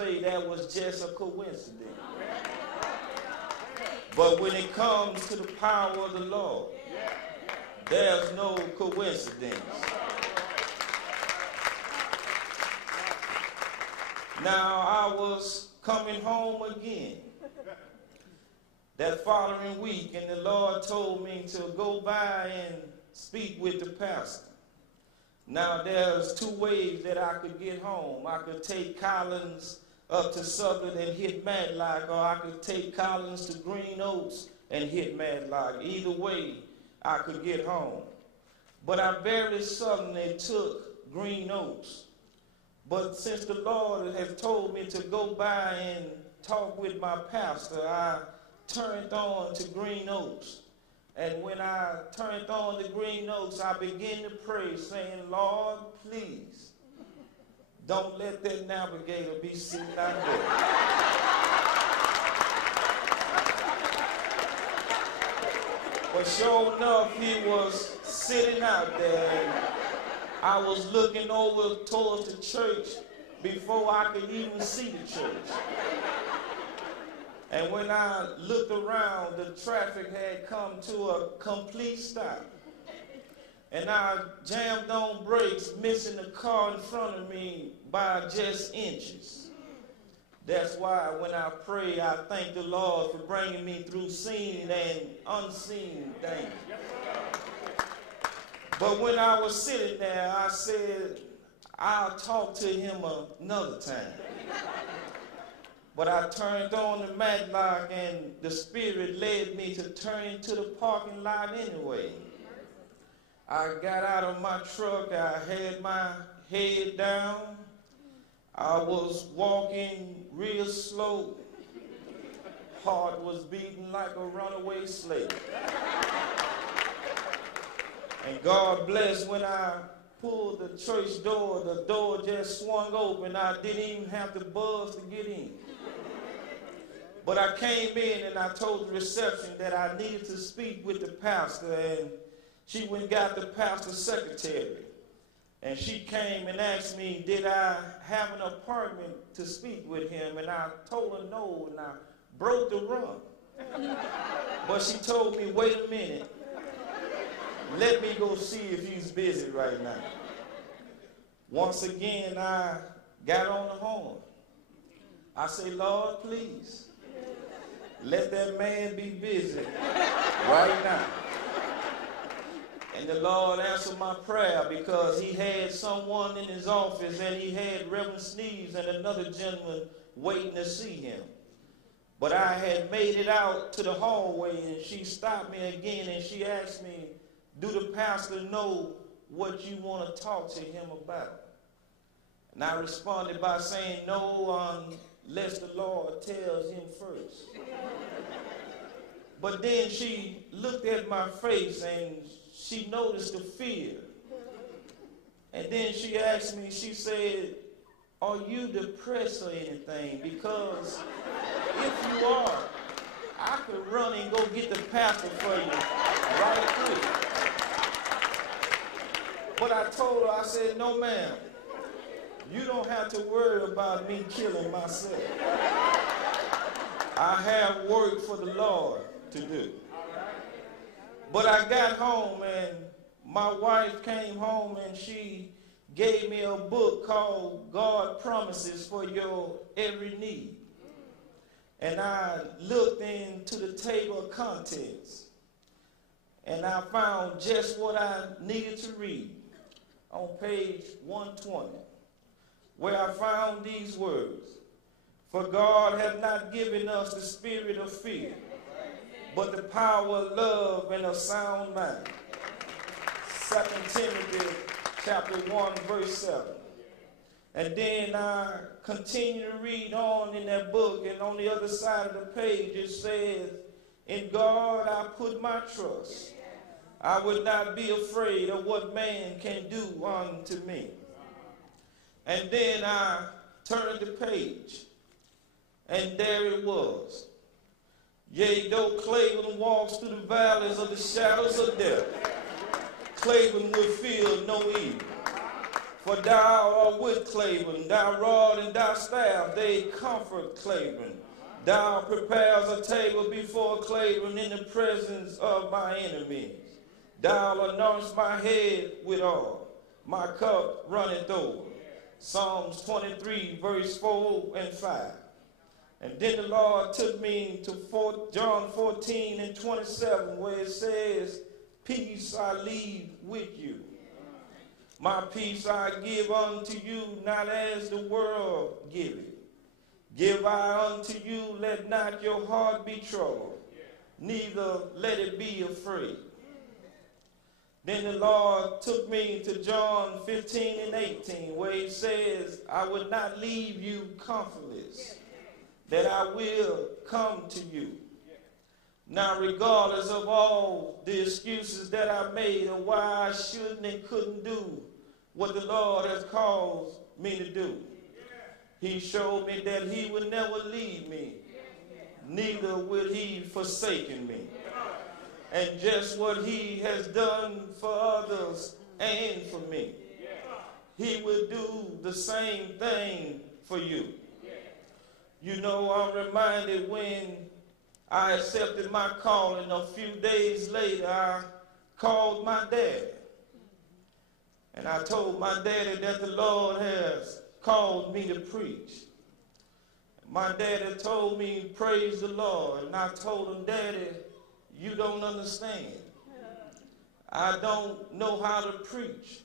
say that was just a coincidence. But when it comes to the power of the Lord, there's no coincidence. Now, I was coming home again that following week, and the Lord told me to go by and speak with the pastor. Now, there's two ways that I could get home. I could take Collins up to Southern and hit Matlock, or I could take Collins to Green Oaks and hit Matlock. Either way, I could get home. But I very suddenly took Green Oaks. But since the Lord has told me to go by and talk with my pastor, I turned on to Green Oaks. And when I turned on the Green Oaks, I began to pray, saying, Lord, please, don't let that navigator be sitting out there. But sure enough, he was sitting out there, and I was looking over towards the church before I could even see the church. And when I looked around, the traffic had come to a complete stop. And I jammed on brakes, missing the car in front of me by just inches. That's why when I pray, I thank the Lord for bringing me through seen and unseen things. But when I was sitting there, I said, I'll talk to him another time. But I turned on the Matlock, and the Spirit led me to turn into the parking lot anyway. I got out of my truck. I had my head down. I was walking real slow. Heart was beating like a runaway slave. And God bless, when I pulled the church door, the door just swung open. I didn't even have to buzz to get in. But I came in and I told the reception that I needed to speak with the pastor, and she went and got the pastor's secretary. And she came and asked me, did I have an appointment to speak with him? And I told her no, and I broke the run. But she told me, wait a minute. Let me go see if he's busy right now. Once again, I got on the horn. I say, Lord, please, let that man be busy right now. And the Lord answered my prayer, because he had someone in his office, and he had Reverend Sneeze and another gentleman waiting to see him. But I had made it out to the hallway, and she stopped me again, and she asked me, do the pastor know what you want to talk to him about? And I responded by saying, no, unless the Lord tells him first. But then she looked at my face, and she noticed the fear. And then she asked me, she said, are you depressed or anything? Because if you are, I could run and go get the pastor for you right quick. But I told her, I said, no, ma'am, you don't have to worry about me killing myself. I have work for the Lord to do. But I got home, and my wife came home, and she gave me a book called God Promises for Your Every Need. And I looked into the table of contents, and I found just what I needed to read on page 120, where I found these words: for God hath not given us the spirit of fear, but the power of love and a sound mind. 2 Timothy chapter 1, verse 7. And then I continue to read on in that book, and on the other side of the page it says, in God I put my trust. I would not be afraid of what man can do unto me. And then I turned the page, and there it was. Yea, though Cleveland walks through the valleys of the shadows of death, Cleveland will feel no evil. For thou art with Claiborne, thy rod and thy staff, they comfort Claiborne. Thou prepares a table before Claiborne in the presence of my enemies. Thou anointest my head with oil, my cup runneth over. Psalms 23, verse 4 and 5. And then the Lord took me to John 14 and 27, where it says, peace I leave with you. My peace I give unto you, not as the world giveth. Give I unto you, let not your heart be troubled, neither let it be afraid. Then the Lord took me to John 15 and 18, where he says, I would not leave you comfortless, that I will come to you. Now, regardless of all the excuses that I made of why I shouldn't and couldn't do what the Lord has caused me to do, he showed me that he would never leave me, neither would he forsaken me. And just what he has done for others and for me, he will do the same thing for you. You know, I'm reminded when I accepted my calling, a few days later, I called my dad. And I told my daddy that the Lord has called me to preach. My daddy told me, praise the Lord. And I told him, Daddy, you don't understand. I don't know how to preach.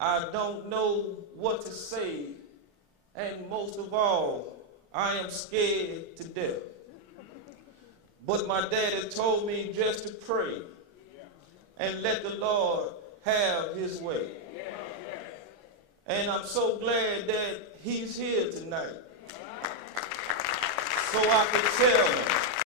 I don't know what to say. And most of all, I am scared to death. But my daddy told me just to pray and let the Lord have his way. And I'm so glad that he's here tonight, so I can tell him